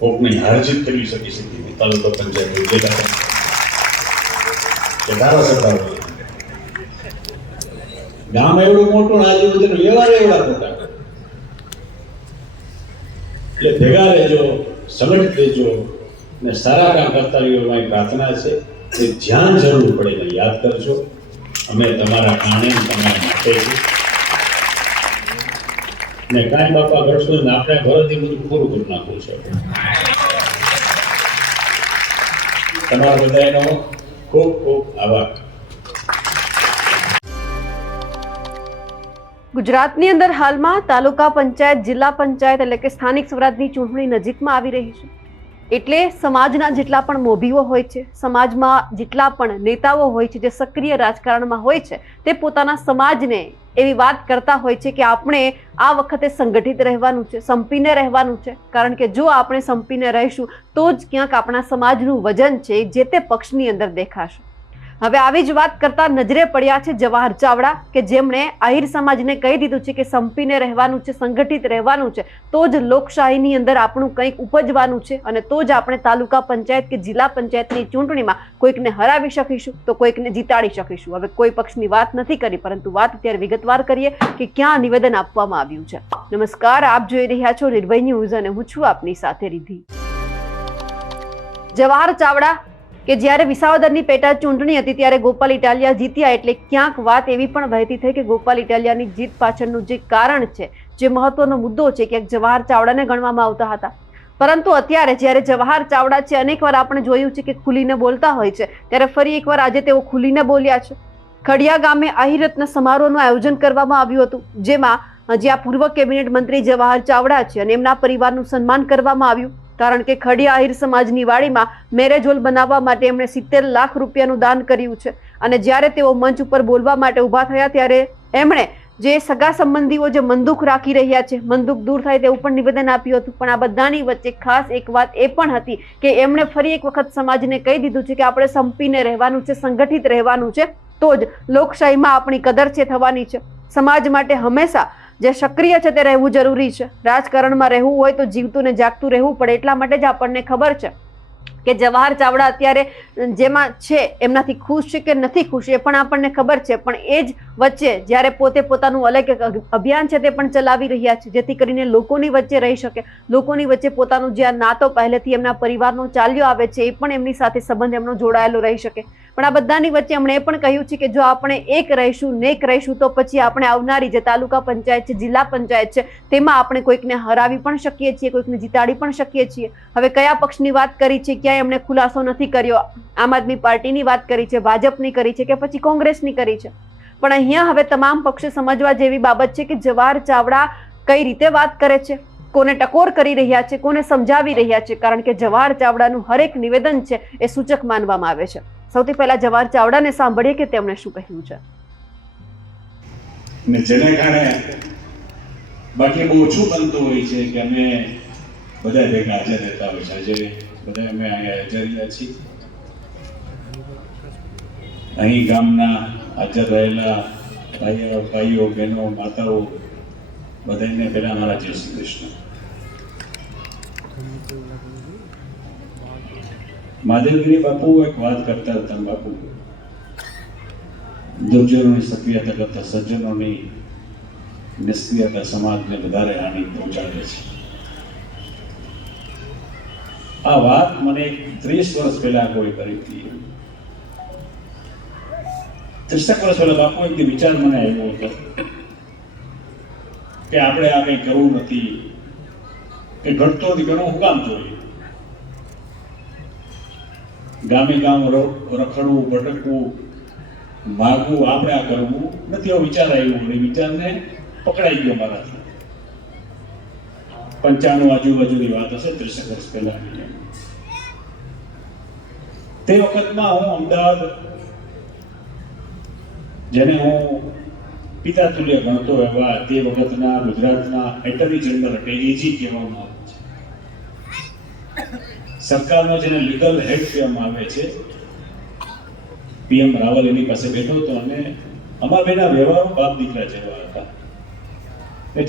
કોકની હારજીત કરી શકી હતી તાલુકા પંચાયત જિલ્લા કે ધારાસભ્ય ગામ એવડું મોટું આજુબાજુ વ્યવહાર એવડા મોટા એટલે ભેગા રહેજો, સંગઠિત રહેજો ને સારા કામ કરતા રહ્યો. મારી પ્રાર્થના છે કે જ્યાં જરૂર પડે એને યાદ કરજો. અમે તમારા કારણે તમારા માટે છીએ ને કાંઈ બાપા કરશો ને આપણે ઘરેથી બધું પૂરું કરી નાખવું છે. તમારા બધાનો ખૂબ ખૂબ આભાર. ગુજરાતની અંદર હાલમાં તાલુકા પંચાયત, જિલ્લા પંચાયત એટલે કે સ્થાનિક સ્વરાજની ચૂંટણી નજીકમાં આવી રહી છે. એટલે સમાજના જેટલા પણ મોભીઓ હોય છે, સમાજમાં જેટલા પણ નેતાઓ હોય છે જે સક્રિય રાજકારણમાં હોય છે, તે પોતાના સમાજને એવી વાત કરતા હોય છે કે આપણે આ વખતે સંગઠિત રહેવાનું છે, સંપીને રહેવાનું છે. કારણ કે જો આપણે સંપીને રહીશું તો જ ક્યાંક આપણા સમાજનું વજન છે જે તે પક્ષની અંદર દેખાશે. હવે આવી જ વાત કરતા નજરે પડ્યા છે જવાહર ચાવડા કે જેમણે આહિર સમાજને કહી દીધું છે કે સંપીને રહેવાનું છે, સંગઠિત રહેવાનું છે, તો જ લોકશાહીની અંદર આપણું કંઈક ઉપજવાનું છે અને તો જ આપણે તાલુકા પંચાયત કે જિલ્લા પંચાયતની ચૂંટણીમાં કોઈકને હરાવી શકીશું, તો કોઈકને જીતાડી શકીશું. હવે કોઈ પક્ષની વાત નથી કરી, પરંતુ વાત અત્યારે વિગતવાર કરીએ કે ક્યાં નિવેદન આપવામાં આવ્યું છે. નમસ્કાર, આપ જોઈ રહ્યા છો નિર્ભય ન્યૂઝ અને હું છું આપની સાથે રિદ્ધિ. જવાહર ચાવડા કે જ્યારે વિસાવદરની પેટા ચૂંટણી હતી ત્યારે ગોપાલ ઇટાલિયા જીત્યા, એટલે ક્યાંક વાત એવી પણ વહેતી થઈ કે ગોપાલ ઇટાલિયાની જીત પાછળનું જે કારણ છે, જે મહત્વનો મુદ્દો છે, ક્યાંક જવાહર ચાવડાને ગણવામાં આવતા હતા. પરંતુ અત્યારે જ્યારે જવાહર ચાવડા છે, અનેકવાર આપણે જોયું છે કે ખુલીને બોલતા હોય છે, ત્યારે ફરી એકવાર આજે તેઓ ખુલીને બોલ્યા છે. ખડિયા ગામે આહિર રત્ન સમારોહનું આયોજન કરવામાં આવ્યું હતું, જેમાં જ્યાં પૂર્વ કેબિનેટ મંત્રી જવાહર ચાવડા છે અને એમના પરિવારનું સન્માન કરવામાં આવ્યું. કારણ કે ખડિયા આહિર સમાજની વાડીમાં મેરેજ હોલ બનાવવા માટે એમણે 70 લાખ રૂપિયાનું દાન કર્યું છે. અને જ્યારે તેઓ મંચ ઉપર બોલવા માટે ઊભા થયા ત્યારે એમણે જે સગા સંબંધીઓ જે મનદુખ રાખી રહ્યા છે, મનદુખ દૂર થાય તેવું પણ નિવેદન આપ્યું હતું. પણ આ બધાની વચ્ચે ખાસ એક વાત એ પણ હતી કે એમણે ફરી એક વખત સમાજને કહી દીધું છે કે આપણે સંપીને રહેવાનું છે, સંગઠિત રહેવાનું છે, તો જ લોકશાહીમાં આપણી કદર છે થવાની છે. સમાજ માટે હંમેશા જે સક્રિય છે તે રહેવું જરૂરી છે. રાજકારણમાં રહેવું હોય તો જીવતું ને જાગતું રહેવું પડે. એટલા માટે જ આપણને ખબર છે કે જવાહર ચાવડા અત્યારે જેમાં છે એમનાથી ખુશ છે કે નથી ખુશ એ પણ આપણને ખબર છે. પણ એ જ વચ્ચે જ્યારે પોતે પોતાનું અલગ એક અભિયાન છે તે પણ ચલાવી રહ્યા છે, જેથી કરીને લોકોની વચ્ચે રહી શકે, લોકોની વચ્ચે પોતાનું જે નાતો પહેલેથી એમના પરિવારનો ચાલ્યો આવે છે એ પણ એમની સાથે સંબંધ એમનો જોડાયેલો રહી શકે. પણ આ બધાની વચ્ચે એમણે એ પણ કહ્યું છે કે જો આપણે એક રહીશું, નેક રહીશું, તો પછી આપણે આવનારી જે તાલુકા પંચાયત છે, જિલ્લા પંચાયત છે, તેમાં આપણે કોઈકને હરાવી પણ શકીએ છીએ, કોઈકને જીતાડી પણ શકીએ છીએ. હવે કયા પક્ષની વાત કરી છે, ક્યાંય એમણે ખુલાસો નથી કર્યો. આમ આદમી પાર્ટીની વાત કરી છે, ભાજપની કરી છે કે પછી કોંગ્રેસની કરી છે. પણ અહીંયા હવે તમામ પક્ષે સમજવા જેવી બાબત છે કે જવાહર ચાવડા કઈ રીતે વાત કરે છે, કોને ટકોર કરી રહ્યા છે, કોને સમજાવી રહ્યા છે. કારણ કે જવાહર ચાવડાનું હરેક નિવેદન છે એ સૂચક માનવામાં આવે છે. સૌથી પહેલા જવાહર ચાવડાને સાંભળીએ કે તેમણે શું કહ્યું છે. ને જેને કારણે બાકી બહુ ઓછું બનતું હોય છે કે અમે બધા ભેગા હાજર રહેતા હોય છે. આજે બધા અમે અહીંયા હાજર રહ્યા છીએ. અહીં ગામના હાજર રહેલા ભાઈઓ, બહેનો, માતાઓ બધાને પહેલા મારા જય શ્રી કૃષ્ણ. મહાદેવગીરી બાપુ એક વાત કરતા હતા. બાપુ દુર્જનોની સક્રિયતા કરતા સજ્જનોની નિષ્ક્રિયતા સમાજને વધારે હાનિ પહોંચાડે છે. આ વાત મને 30 વર્ષ પહેલા કોઈ કરી હતી. 30 વર્ષ પહેલા બાપુ એક વિચાર મને આવ્યો હતો કે આપણે આ કંઈ કરવું નથી, કે ઘટતો નથી, ઘણું હું કામ જોઈએ, ગામે ગામ રખડવું, ભટકવું, માગવું, આપણે આ કરવું નથી. એવો વિચાર આવ્યો અને વિચારને પકડાઈ ગયો મારાથી. 95 આજુબાજુની વાત હશે, 30 વર્ષ પહેલાની. તે વખતમાં હું અમદાવાદ, જેને હું પિતા તુલ્ય ગણતો એવા તે વખતના ગુજરાતના એટર્ની જનરલ એટલે એજી કહેવામાં આવે છે, સરકારનો જેને લીગલ હેડ કહેવામાં આવે છે, PM રાવલ એની પાસે બેઠો હતો. અને અમારા બેના વ્યવહારો બાપ દીકરા જેવા હતા.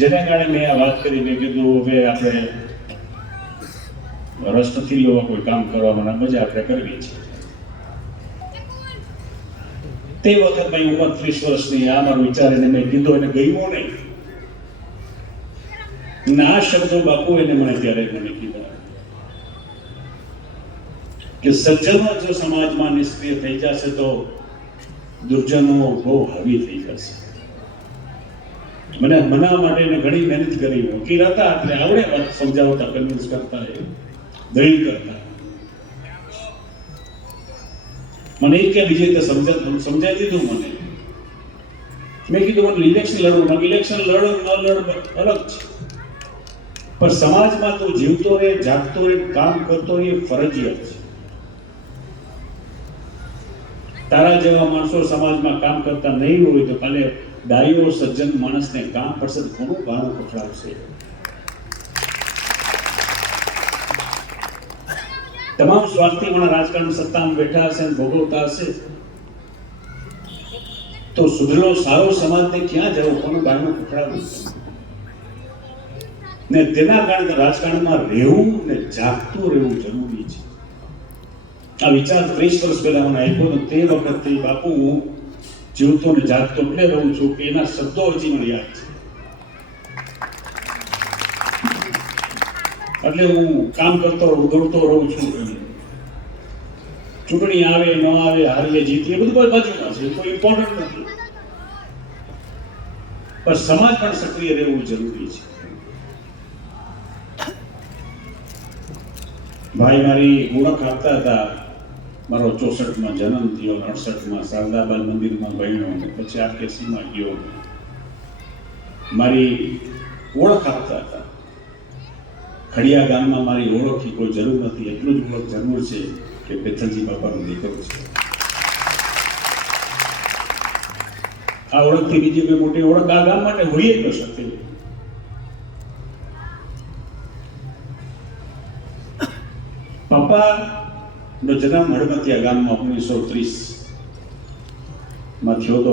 જેના કારણે મેં આ વાત કરી, મેં કીધું હવે આપણે રસ નથી લેવા કોઈ કામ કરવામાં, મજા આપણે કરવી છે. તે વખત મેં ઉંમર 30 વર્ષની, આ મારો વિચારીને મેં કીધો, એને ગમ્યો નહીં. ના શબ્દો બાપુ એને મને ત્યારે મને કીધા કે સજ્જનો જો સમાજમાં નિષ્ક્રિય થઈ જશે તો દુર્જનો બહુ હાવી થઈ જશે. મને મનાવવા માટે ઘણી મહેનત કરી. વકીલ હતા એટલે આવડે વાત સમજાવતા, કન્વિન્સ કરતા, દલીલ કરતા. મને એક કે બીજે રીતે સમજાવી દીધું. મેં કીધું મને ઇલેક્શન લડવું. ઇલેક્શન લડો ન લડ અલગ છે, પણ સમાજમાં તું જીવતો રહે, જાગતો રહે, કામ કરતો રહે, ફરજિયાત છે. તારા જેવા માણસો સમાજમાં કામ કરતા નહીં હોય તો કાલે ડાયો સજ્જન માણસને કામ કરશે તો ઘણું ભાણું પકડાવશે. તમામ સ્વાર્થી માણસ રાજકારણ સત્તામાં બેઠા હશે અને ભોગવતા હશે તો સુધરેલો સારો સમાજને ક્યાં જવું, કોનું ભાણું પકડાવવું? ને તેના કારણે રાજકારણમાં રહેવું ને જાગતું રહેવું જરૂરી છે. આ વિચાર 30 વર્ષ પહેલા મને આપ્યો, તે વખતે બાપુ હું જીવતો ને જાગતો એટલે રહું છું કે એના શબ્દો હજી મને યાદ છે. એટલે હું કામ કરતો દોડતો રહું છું. ચૂંટણી આવે ન આવે, હારીએ જીતીએ, બધું બાજુમાં છે, કોઈ ઇમ્પોર્ટન્ટ નથી. પણ સમાજ પણ સક્રિય રહેવું જરૂરી છે. ભાઈ મારી ઓળખ આપતા હતા. મારો 64માં જન્મ થયો, 68માં શારદાબાલ મંદિરમાં ભણ્યો, પછી આરકેસીમાં ગયો. મારી ઓળખ આપતા હતા. ખડિયા ગામમાં મારી ઓળખની કોઈ જરૂર નથી, એટલું જ ઓળખ જરૂર છે કે પેથલજી બાપાનો દીકરો છે. આ ઓળખથી બીજી કોઈ મોટી ઓળખ આ ગામ માટે હોઈ ન શકે. પપ્પા નો જન્મ હળમતિયા ગામમાં 1930માં થયો હતો.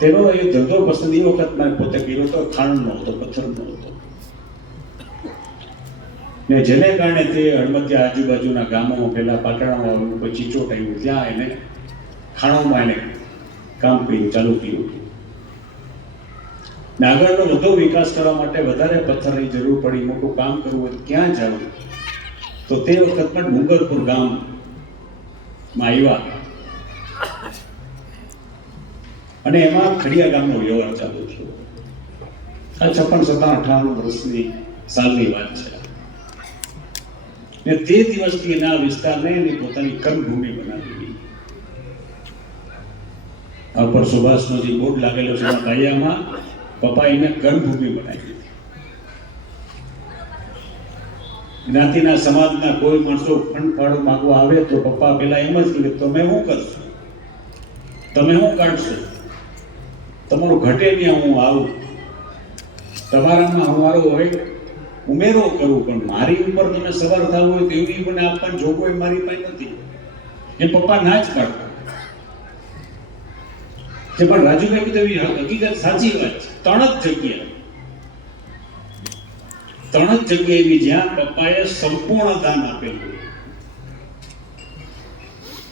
તેનો એ ધંધો પસંદ એ વખત મેં પોતે કર્યો હતો, ખાંડનો હતો, પથ્થરનો હતો. ને જેને કારણે તે હળમતિયા આજુબાજુના ગામોમાં પહેલા પાટણમાં પછી ચીચોટ આવ્યું, ત્યાં એને ખાણોમાં એને કામ કર્યું, ચાલુ કર્યું. ને આગળનો વધુ વિકાસ કરવા માટે વધારે પથ્થરની જરૂર પડી, મોટું કામ કરવું હોય ક્યાં જવું? તો તે વખત પણ ડુંગરપુર ગામમાં આવ્યા અને એમાં ખડિયા ગામનો વ્યવહાર ચાલુ થયો. આ 56, 57, 58 વર્ષની સાલની વાત છે. ને તે દિવસથી એના વિસ્તારને એની પોતાની કર્મભૂમિ બનાવી દીધી. આ ઉપર સુભાષનો જે બોર્ડ લાગેલો છે પાયામાં પપ્પા એને કર્મભૂમિ બનાવી દીધી. જ્ઞાતિના સમાજના કોઈ માણસો ફંડ ફાળો માંગવા આવે તો પપ્પા પેલા એમ જ કહે, તમે શું કરશો, તમે શું કાઢશો, તમારું ઘટે ત્યાં હું આવું, તમારામાં અમારો હોય ઉમેરો કરું, પણ મારી ઉપર તમે સવાર થવું હોય તો એવી મને આપવાની જોગવાઈ મારી પાસે નથી. એ પપ્પા ના જ કાઢતા. પણ રાજુભાઈ કીધું એવી હકીકત સાચી વાત છે. 3 જ જગ્યા એવી જ્યાં પપ્પાએ સંપૂર્ણ દાન આપેલું.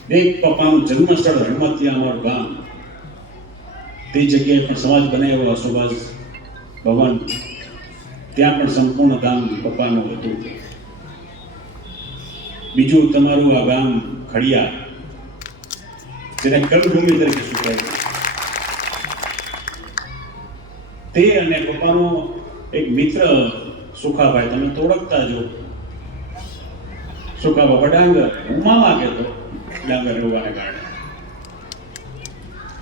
એક પપ્પાનું જન્મસ્થળ હળમતિયા અમારું ગામ, તે જગ્યાએ પણ સમાજ બનાવ્યો સુભાષ ભવન, ત્યાં પણ સંપૂર્ણ દાન પપ્પાનું હતું. બીજું તમારું આ ગામ ખડિયા, જેને કર્મભૂમિ તરીકે સ્વીકાર્યું, તે અને પપ્પાનો એક મિત્ર સુખાભાઈ, તમે તો ઓળખતા જો, સુખાભાઈ ડાંગર, હું મામા કહેતો ડાંગર રહેવાને કારણે.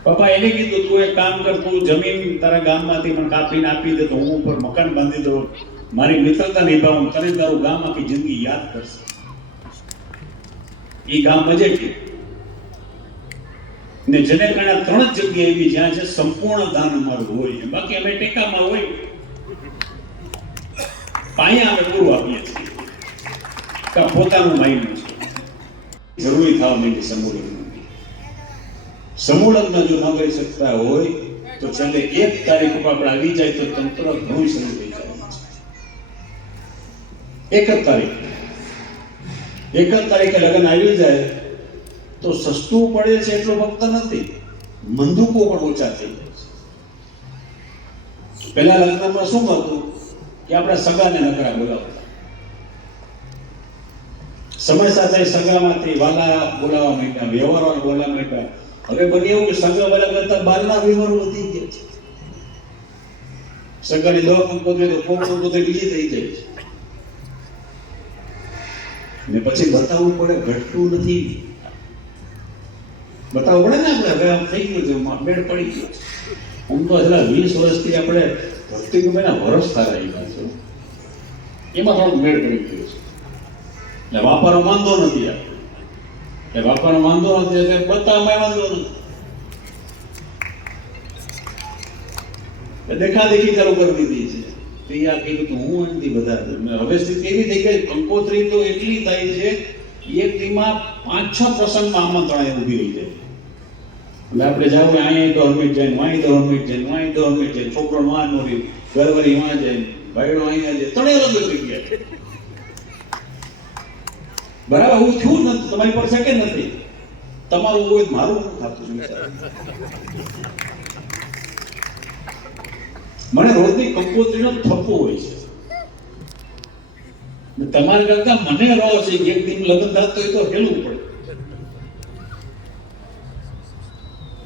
પપ્પા એને કીધું, તું એક કામ કર, તું જમીન તારા ગામમાંથી મને કાપીને આપી દે તો હું ઉપર મકાન બાંધી દઉં, મારી મિત્રતા નિભાવું, તને તારું ગામ આખી જિંદગી યાદ કરશે. એ ગામ મજેઠી. ને જેને કારણે 3 જ જગ્યા એવી જ્યાં છે સંપૂર્ણ દાન અમારું હોય. બાકી અમે ટેકામાં હોય, પાયા અમે પૂરું આપીએ છીએ, કા પોતાનું માયનું છે. જરૂરી થવા માંડી સમૂહ લગ્ન જો ન કરી શકતા હોય તો છેલ્લે 1 તારીખ ઉપર આપણે આવી જાય તો તંત્ર ઘણું શરૂ થઈ જાય છે. એક જ તારીખે લગ્ન આવી જાય તો સસ્તું પડે છે એટલો ફક્ત નથી, મંદુકો પણ ઓછા થઈ જાય છે. પહેલા લગ્નમાં શું હતું કે આપણે સગાને નકરા બોલાવતા, સમય સાથે સગામાંથી વાલા બોલાવવા માંડ્યા, વ્યવહારો બોલાવવા માંડ્યા. હવે બને એવું કે સગા વાલા કરતા બારના વ્યવહારો વધી ગયા છે. સગાની દવા કંકોત્રી તો કંકોત્રી બીજી થઈ જાય છે. ને પછી બતાવવું પડે ઘટતું નથી, બતાવવું પડે ને આપણે હવે આમ થઈ ગયું છે, બેડ પડી ગયો છે. આમ તો હજુ 20 વર્ષથી આપણે ભક્તિ કુમારના વરસ સારા આવ્યા છે, એમાં થોડું બેડ પડી ગયું છે. એટલે વાપરનો વાંધો નથી, એટલે વાપરનો વાંધો નથી, એટલે બતાવવામાં વાંધો નથી. દેખાદેખી ચાલુ કરી દીધી છે. આ કીધું કે હું એમથી બધા હવે સ્થિતિ એવી થઈ ગઈ, કંકોત્રી તો એટલી થાય છે એક દીમાં 5-6 પ્રસંગમાં આમંત્રણ ઊભી રહી જાય. એટલે આપણે જાવ અહીંયા 10 મિનિટ જાય, વાંઈ 10 મિનિટ જાય, વાંઈ 10 મિનિટ જાય, છોકરો વાં નોરી, ઘરવાળી વાં જાય, ભાઈડો અહીંયા જાય, ત્રણેય અલગ જગ્યા છે. બરાબર હું થયું નથી, તમારી પર સેકન્ડ નથી, તમારું હોય મારું થતું છે. મને રોજની કંકોત્રીનો થપ્પો હોય છે, તમારા કરતા મને રહો છે એક દિન લગ્ન થતો હોય તો હેલું પડે.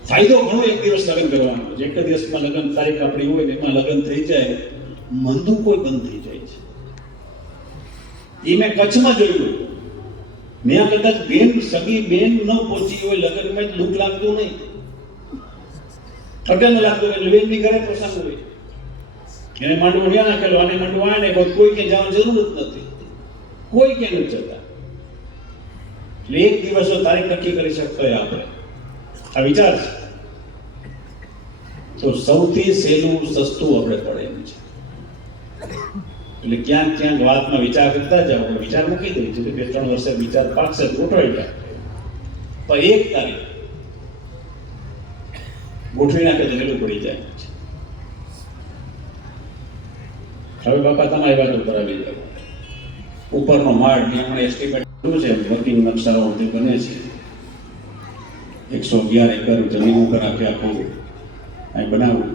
ફાયદો ઘણો એક દિવસ લગ્ન કરવાનો છે. એક દિવસમાં લગ્ન તારીખ આપણી હોય ને એમાં લગ્ન થઈ જાય, મંદુકો બંધ થઈ જાય છે. એ મેં કચ્છમાં જોયું. મેં કદાચ બેન સગી બેન ન પહોંચી હોય લગ્નમાં, દુઃખ લાગતું નહીં, અટલ લાગતું એટલે બેનની ઘરે પ્રસંગ હોય, એને માંડવું ત્યાં નાખેલો, આને માંડવું આને, કોઈ કે જવાની જરૂર જ નથી, કોઈ કે નથી જતા. એટલે એક દિવસ તારીખ નક્કી કરી શકતો હોય આપણે, આ વિચાર છે. તો સૌથી સહેલું સસ્તું આપણે પડે એમ છે. એટલે ક્યાંક ક્યાંક વાતમાં વિચાર કરતા જાઓ, વિચાર મૂકી દઉં છે 2-3 વર્ષે વિચાર પાકશે, ગોઠવાઈ જાય, પણ એક તારીખ ગોઠવી નાખે તો હેલું પડી જાય. હવે બાપા તમારી વાત ઉપર આવી જાય. ઉપરનો માળ હમણાં એસ્ટિમેટ કર્યું છે, વર્કિંગ નકશાઓ તે બને છે. 111 એકર જમીન ઉપર આખું અહીં બનાવવું,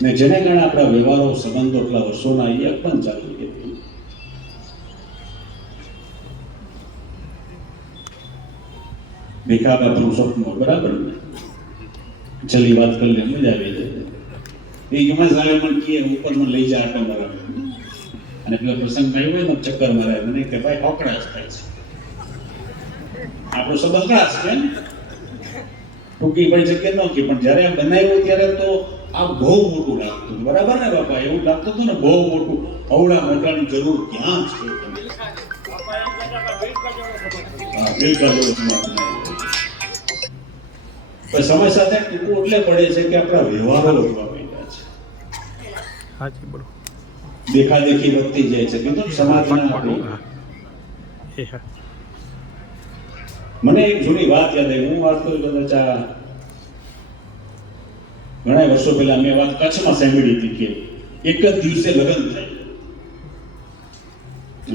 ને જેને કારણે આપણા વ્યવહારો સંબંધો એટલા વર્ષોના એ પણ ચાલુ છે. ભીખા બાપનું સપનું બરાબર ને, છેલ્લી વાત કરી લે, મજા આવી જાય. એ ગમે સાહેબ મને કહે ઉપરમાં લઈ જાય આટો મારા, અને પેલો પ્રસંગ થયો હોય ને ચક્કર મારે મને કે ભાઈ અકળાશ થાય છે, આપણો સંબંધ અકળાશ છે ને, ટૂંકી પડી જગ્યા ન કે, પણ જ્યારે બનાવ્યું ત્યારે તો આ બહુ મોટું લાગતું, બરાબર ને બાપા? એવું લાગતું હતું ને બહુ મોટું, અવડા મોટાની જરૂર ક્યાં છે? સમય સાથે ટૂંકું એટલે પડે છે કે આપણા વ્યવહારો વધવા માંડ્યા છે, દેખાદેખી વધતી જાય છે. કીધું સમાજના મને એક જૂની વાત યાદ આવી, હું વાત કરું કદાચ ઘણા વર્ષો પહેલા મેં વાત કચ્છમાં સાંભળી હતી કે એક જ દિવસે લગ્ન થાય.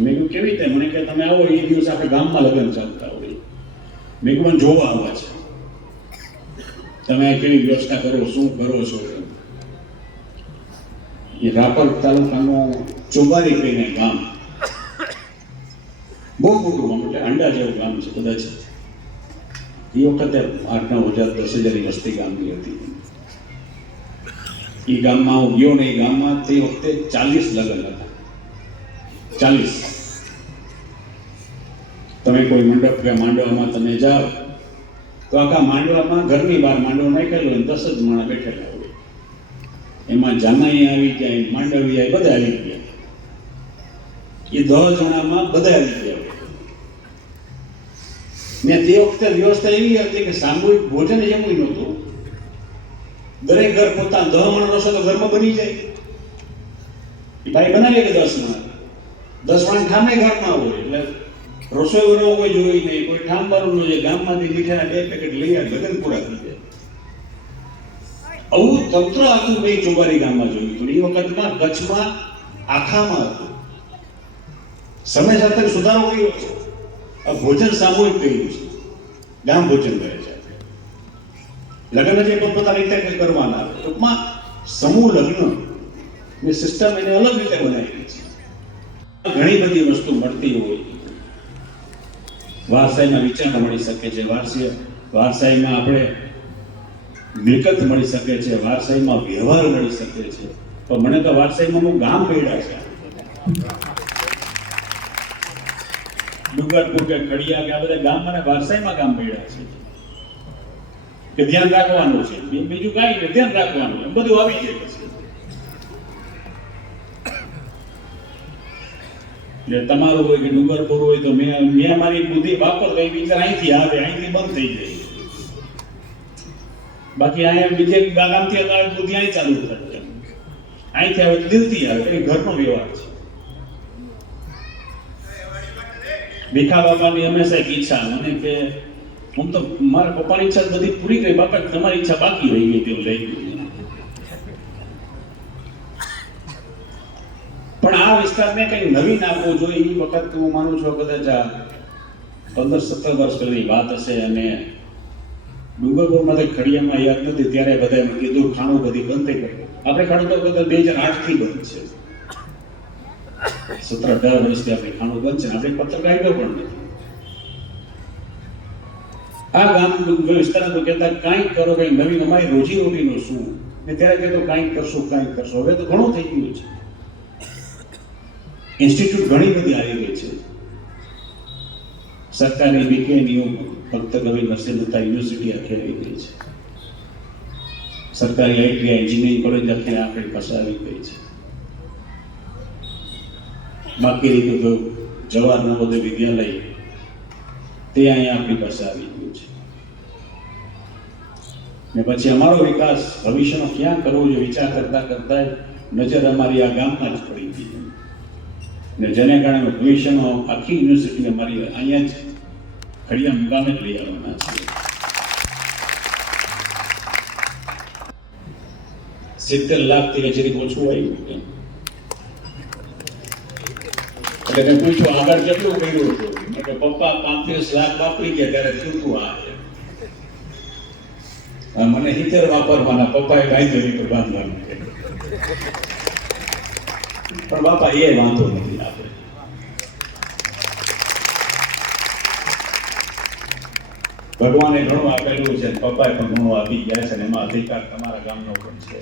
મેં કહ્યું કેવી રીતે? મને કે તમે આવો એ દિવસે આપણે ગામમાં લગ્ન ચાલતા હોય. મેં કહ્યું મને જોવા આવવા છે, તમે કેવી વ્યવસ્થા કરો, શું કરો છો? એ રાપર તાલુકાનું ચોબારી કહીને ગામ, બહુ મોટું ગામ, એટલે અંડા જેવું ગામ છે કદાચ. એ વખતે 8-9 હજાર 10 હજારની વસ્તી ગામની હતી. એ ગામમાં હું ગયો ને, એ ગામમાં તે વખતે 40 લગ્ન હતા. 40. તમે કોઈ મંડપ કે માંડવામાં તમે જાઓ તો આખા માંડવામાં ઘરની બહાર માંડવો નાખેલો હોય, 10 જ માણસ બેઠેલા હોય. એમાં જામાઈ આવી જાય, માંડવી આવી, બધા આવી ગયા. એ 10 જણામાં બધા આવી ગયા. ને તે વખતે વ્યવસ્થા એવી હતી કે સામૂહિક ભોજન એવું નહોતું. દરેક ઘર પોતાના 10 માણસ રસો તો ઘરમાં બની જાય. ભાઈ બનાવીએ કે 10 માણસ, 10 માણસ ઠામે ઘરમાં હોય, એટલે રસોઈ બનાવવો કોઈ જોઈ નહીં, કોઈ ઠામ બારું ન જોઈએ. ગામમાંથી મીઠાના 2 પેકેટ લઈ આવે, લગ્ન પૂરા થઈ જાય. આવું તંત્ર આખું મેં ચોબારી ગામમાં જોયું હતું. એ વખતમાં કચ્છમાં આખામાં હતું. સમય સાથે સુધારો કર્યો છે. આ ભોજન સામૂહિક કર્યું છે, ગામ ભોજન કરે છે. લગ્ન જે પોતપોતાની રીતે કરવાના, ટૂંકમાં સમૂહ લગ્ન ની સિસ્ટમ એને અલગ રીતે બનાવી છે. ઘણી બધી વસ્તુ મળતી હોય, વારસાઈમાં વિચાર મળી શકે છે, વારસાઈમાં આપણે મિલકત મળી શકે છે, વારસાઈમાં વ્યવહાર મળી શકે છે. પણ મને તો વારસાઈમાં હું ગામ પડ્યા છે. ડુંગરપુર કે ખડિયા કે આ બધા ગામ મને વારસાઈમાં ગામ પડ્યા છે કે ધ્યાન રાખવાનું છે, બીજું કાંઈ નહીં, ધ્યાન રાખવાનું એમ બધું આવી જાય છે. એટલે તમારું હોય કે ડુંગરપુર હોય તો મેં મારી બુદ્ધિ વાપર કઈ વિચાર અહીંથી આવે, અહીંથી બંધ થઈ જાય. બાકી અહીંયા બીજે ગામથી આવે બુદ્ધિ અહીં ચાલુ થાય, અહીંથી આવે દિલથી આવે, એ ઘરનો વ્યવહાર છે. ભીખા બાપાની હંમેશા એક ઈચ્છા મને કે હું તો મારા પપ્પાની ઈચ્છા બધી પૂરી કરી, બાપા તમારી ઈચ્છા બાકી રહી ગઈ તેવું લઈ ગયું. પણ આ વિસ્તારને કંઈ નવીન આપવું જોઈએ એ વખત હું માનું છું કદાચ આ 15-17 વર્ષ પહેલાની વાત હશે. અને ડુંગરપુરમાંથી ખડિયામાં યાદ નથી ત્યારે બધાએ કીધું ખાણું બધી બંધ થઈ ગયું. આપણે ખાણું તો કદાચ 2008 થી બંધ છે, 17-18 વર્ષથી આપણે ખાણું બંધ છે. આપણે પત્ર કાઢ્યો પણ નથી. આ ગામ વિસ્તારના તો કહેતા કાંઈક કરો, કંઈક નવીન, અમારી રોજીરોટીનું શું, ને ત્યારે કહેતો કાંઈક કરશું કાંઈક કરશું. હવે તો ઘણું થઈ ગયું છે. ઇન્સ્ટિટ્યૂટ ઘણી બધી આવી ગઈ છે. સરકારી વિજ્ઞાનીઓ ફક્ત નવી નરસિંહ મહેતા યુનિવર્સિટી આખી આવી ગઈ છે. સરકારી આઈટીઆઈ એન્જિનિયરિંગ કોલેજ આખી આપણી પાસે આવી ગઈ છે. બાકી રીતે તો જવાહર નવોદય વિદ્યાલય તે અહીંયા આપણી પાસે આવી ગયું છે. ને પછી અમારો વિકાસ ભવિષ્યનો ક્યાં કરવો જોઈએ વિચાર કરતા કરતા નજર અમારી આ ગામમાં જ પડી ગઈ. ને જેને કારણે ભવિષ્યનો આખી યુનિવર્સિટી અમારી અહીંયા જ ખડિયા મુકામે જ લઈ આવવાના છે. 70 લાખથી હજી ઓછું આવ્યું. એટલે મેં પૂછ્યું આગળ કેટલું કર્યું હતું, એટલે પપ્પા 35 લાખ વાપરી ગયા ત્યારે થયું હતું આ. મને 70 વાપરવાના, પપ્પાએ કાયદો પર બાંધવાનું. પણ બાપા એ વાંધો નથી. આપણે ભગવાને ઘણું આપેલું છે, પપ્પાએ પણ ઘણું આપી ગયા છે, એમાં અધિકાર તમારા ગામનો પણ છે.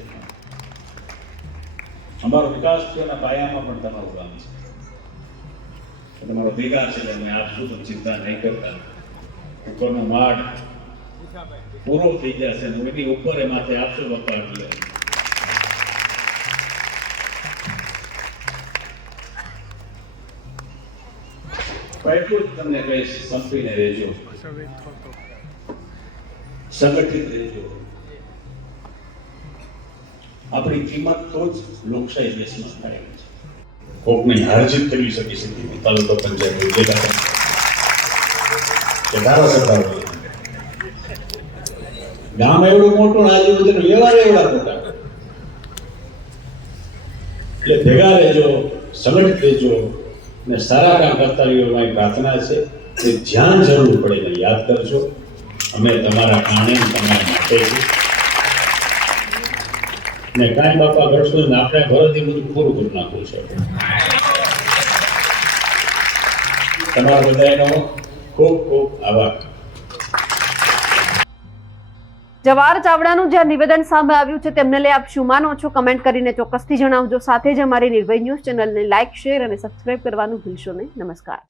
અમારો વિકાસ થયો એના પાયામાં પણ તમારું ગામ છે. તમારો અધિકાર છે, તમે આપશું તો ચિંતા નહીં કરતા. ઉપરનો માળ પૂરો થઈ જશે, એની ઉપર એ માથે આપશો પપ્પા. એટલે એટલું જ તમને કહીશ, સંપીને રહેજો, સંગઠિત રહેજો. આપણી કિંમત તો જ લોકશાહી દેશમાં થાય છે. કોકની હારજીત કરી શકી છે તાલુકા પંચાયત ધારાસભ્ય ગામ એવડું મોટું, આજુબાજુ વ્યવહાર એવડા મોટા. એટલે ભેગા રહેજો, સંગઠિત રહેજો ને સારા કામ કરતા રહ્યો. મારી પ્રાર્થના છે કે જ્યાં જરૂર પડે એને યાદ કરજો. અમે તમારા કારણે તમારા માટે છીએ. ને કાંઈ બાપા કરશું ને આપણે ઘરેથી બધું પૂરું કરી નાખવું છે. તમારા બધાનો ખૂબ ખૂબ આભાર. જવાહર ચાવડાનું જે નિવેદન સામે આવ્યું છે તેમને લઈ આપ શું માનો છો, કમેન્ટ કરીને ચોક્કસથી જણાવજો. સાથે જ અમારી નિર્ભય ન્યૂઝ ચેનલને લાઇક, શેર અને સબસ્ક્રાઇબ કરવાનું ભૂલશો નહીં. નમસ્કાર.